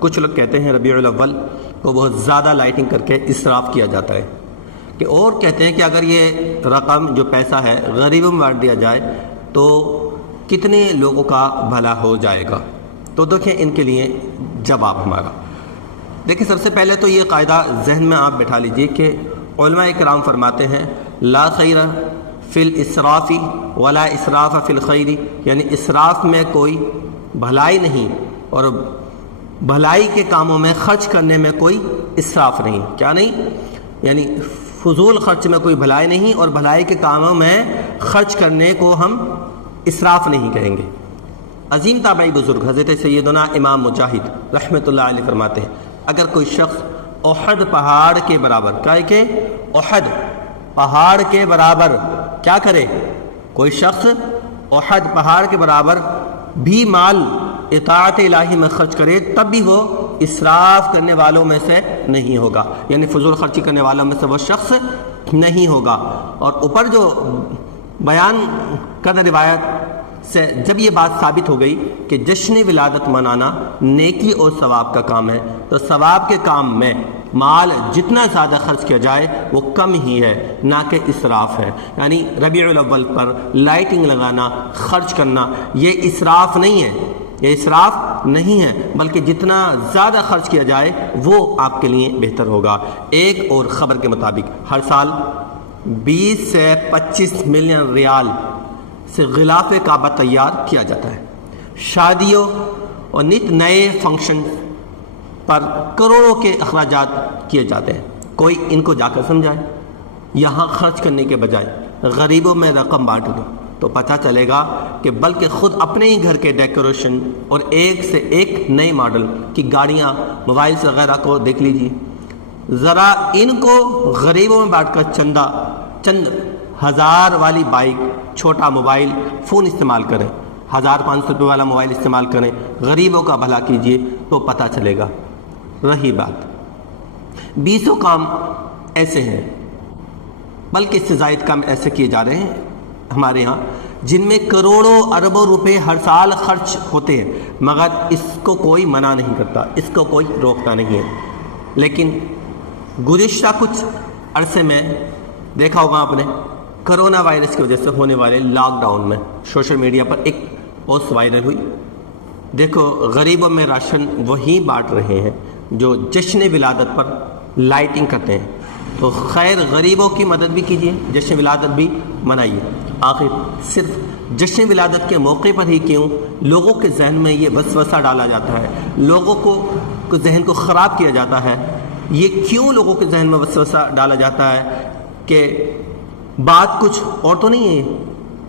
کچھ لوگ کہتے ہیں ربیع الاول کو بہت زیادہ لائٹنگ کر کے اسراف کیا جاتا ہے، کہ اور کہتے ہیں کہ اگر یہ رقم جو پیسہ ہے غریبوں میں بانٹ دیا جائے تو کتنے لوگوں کا بھلا ہو جائے گا۔ تو دیکھیں ان کے لیے جواب ہمارا، دیکھیں سب سے پہلے تو یہ قاعدہ ذہن میں آپ بٹھا لیجئے کہ علماء کرام فرماتے ہیں لا خیر فی الاسراف ولا اسراف فی الخیر، یعنی اسراف میں کوئی بھلائی نہیں اور بھلائی کے کاموں میں خرچ کرنے میں کوئی اسراف نہیں۔ کیا نہیں؟ یعنی فضول خرچ میں کوئی بھلائی نہیں اور بھلائی کے کاموں میں خرچ کرنے کو ہم اسراف نہیں کہیں گے۔ عظیم تابعی بزرگ حضرت سیدنا امام مجاہد رحمۃ اللہ علیہ فرماتے ہیں اگر کوئی شخص احد پہاڑ کے برابر، کیا ہے کہ احد پہاڑ کے برابر کیا کرے، کوئی شخص احد پہاڑ کے برابر بھی مال اطاعت الہی میں خرچ کرے تب بھی وہ اسراف کرنے والوں میں سے نہیں ہوگا، یعنی فضول خرچی کرنے والوں میں سے وہ شخص نہیں ہوگا۔ اور اوپر جو بیان کردہ روایت سے جب یہ بات ثابت ہو گئی کہ جشن ولادت منانا نیکی اور ثواب کا کام ہے، تو ثواب کے کام میں مال جتنا زیادہ خرچ کیا جائے وہ کم ہی ہے، نہ کہ اسراف ہے۔ یعنی ربیع الاول پر لائٹنگ لگانا، خرچ کرنا یہ اسراف نہیں ہے، یہ اسراف نہیں ہے، بلکہ جتنا زیادہ خرچ کیا جائے وہ آپ کے لیے بہتر ہوگا۔ ایک اور خبر کے مطابق ہر سال 20 سے 25 ملین ریال سے غلاف کعبہ تیار کیا جاتا ہے۔ شادیوں اور نت نئے فنکشن پر کروڑوں کے اخراجات کیے جاتے ہیں۔ کوئی ان کو جا کر سمجھائے، یہاں خرچ کرنے کے بجائے غریبوں میں رقم بانٹ دو تو پتہ چلے گا کہ بلکہ خود اپنے ہی گھر کے ڈیکوریشن اور ایک سے ایک نئے ماڈل کی گاڑیاں، موبائلز وغیرہ کو دیکھ لیجیے، ذرا ان کو غریبوں میں بانٹ کر چند ہزار والی بائک، چھوٹا موبائل فون استعمال کریں، 1500 روپے والا موبائل استعمال کریں، غریبوں کا بھلا کیجیے تو پتہ چلے گا۔ رہی بات 20 کام ایسے ہیں، بلکہ اس سے زائد کام ایسے کیے جا رہے ہیں ہمارے ہاں جن میں کروڑوں اربوں روپے ہر سال خرچ ہوتے ہیں، مگر اس کو کوئی منع نہیں کرتا، اس کو کوئی روکتا نہیں ہے۔ لیکن گزشتہ کچھ عرصے میں دیکھا ہوگا آپ نے، کرونا وائرس کی وجہ سے ہونے والے لاک ڈاؤن میں سوشل میڈیا پر ایک پوسٹ وائرل ہوئی، دیکھو غریبوں میں راشن وہی بانٹ رہے ہیں جو جشن ولادت پر لائٹنگ کرتے ہیں، تو خیر غریبوں کی مدد بھی کیجیے، جشن ولادت بھی منائیے۔ آخر صرف جشن ولادت کے موقع پر ہی کیوں لوگوں کے ذہن میں یہ وسوسہ ڈالا جاتا ہے، لوگوں کو ذہن کو خراب کیا جاتا ہے؟ یہ کیوں لوگوں کے ذہن میں وسوسہ ڈالا جاتا ہے کہ بات کچھ اور تو نہیں ہے،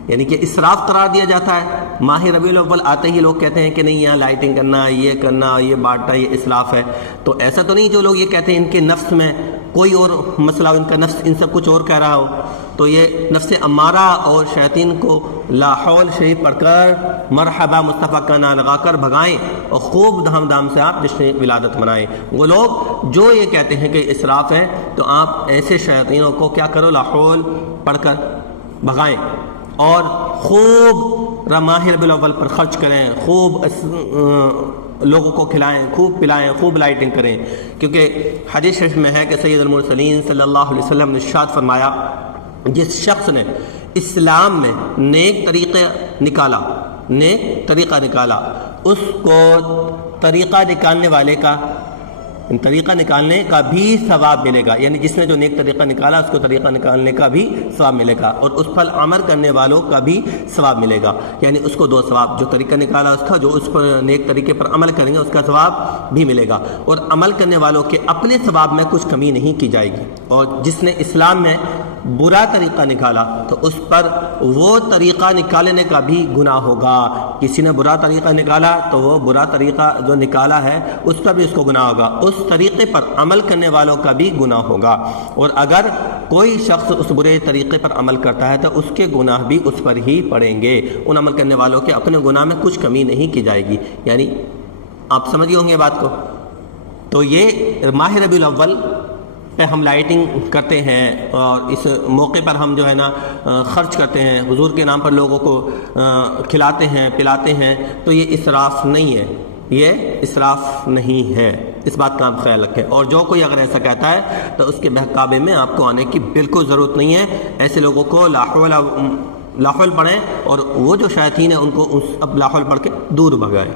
یعنی کہ اسراف قرار دیا جاتا ہے؟ ماہ ربیع الاول آتے ہی لوگ کہتے ہیں کہ نہیں یہاں لائٹنگ کرنا، یہ کرنا، یہ بانٹنا، یہ اسراف ہے۔ تو ایسا تو نہیں جو لوگ یہ کہتے ہیں ان کے نفس میں کوئی اور مسئلہ ہو، ان کا نفس ان سب کچھ اور کہہ رہا ہو، تو یہ نفس امارہ اور شیاطین کو لا حول شریف پڑھ کر مرحبا مصطفیٰ کا نام لگا کر بھگائیں اور خوب دھام دھام سے آپ جشن ولادت منائیں۔ وہ لوگ جو یہ کہتے ہیں کہ اسراف ہے تو آپ ایسے شیاطینوں کو کیا کرو، لا حول پڑھ کر بھگائیں اور خوب ماہ ربیع الاول پر خرچ کریں، خوب لوگوں کو کھلائیں، خوب پلائیں، خوب لائٹنگ کریں، کیونکہ حدیث شریف میں ہے کہ سید المرسلین صلی اللہ علیہ وسلم نے ارشاد فرمایا جس شخص نے اسلام میں نیک طریقہ نکالا اس کو طریقہ نکالنے کا بھی ثواب ملے گا، یعنی جس نے جو نیک طریقہ نکالا اس کو طریقہ نکالنے کا بھی ثواب ملے گا، اور اس پر عمل کرنے والوں کا بھی ثواب ملے گا، یعنی اس کو 2 ثواب، جو طریقہ نکالا اس کا، جو اس پر نیک طریقے پر عمل کریں گے اس کا ثواب بھی ملے گا، اور عمل کرنے والوں کے اپنے ثواب میں کچھ کمی نہیں کی جائے گی۔ اور جس نے اسلام میں برا طریقہ نکالا تو اس پر وہ طریقہ نکالنے کا بھی گناہ ہوگا۔ کسی نے برا طریقہ نکالا تو وہ برا طریقہ جو نکالا ہے اس کا بھی اس کو گناہ ہوگا، اس طریقے پر عمل کرنے والوں کا بھی گناہ ہوگا، اور اگر کوئی شخص اس برے طریقے پر عمل کرتا ہے تو اس کے گناہ بھی اس پر ہی پڑیں گے، ان عمل کرنے والوں کے اپنے گناہ میں کچھ کمی نہیں کی جائے گی۔ یعنی آپ سمجھ ہوں گے بات کو۔ تو یہ ماہ ربیع الاول پہ ہم لائٹنگ کرتے ہیں اور اس موقع پر ہم جو ہے نا خرچ کرتے ہیں، حضور کے نام پر لوگوں کو کھلاتے ہیں، پلاتے ہیں، تو یہ اسراف نہیں ہے، یہ اسراف نہیں ہے، اس بات کا آپ خیال رکھیں۔ اور جو کوئی اگر ایسا کہتا ہے تو اس کے بہکاوے میں آپ کو آنے کی بالکل ضرورت نہیں ہے۔ ایسے لوگوں کو لا حول پڑھیں، اور وہ جو شیاطین ہیں ان کو لا حول پڑھ کے دور بھگائیں۔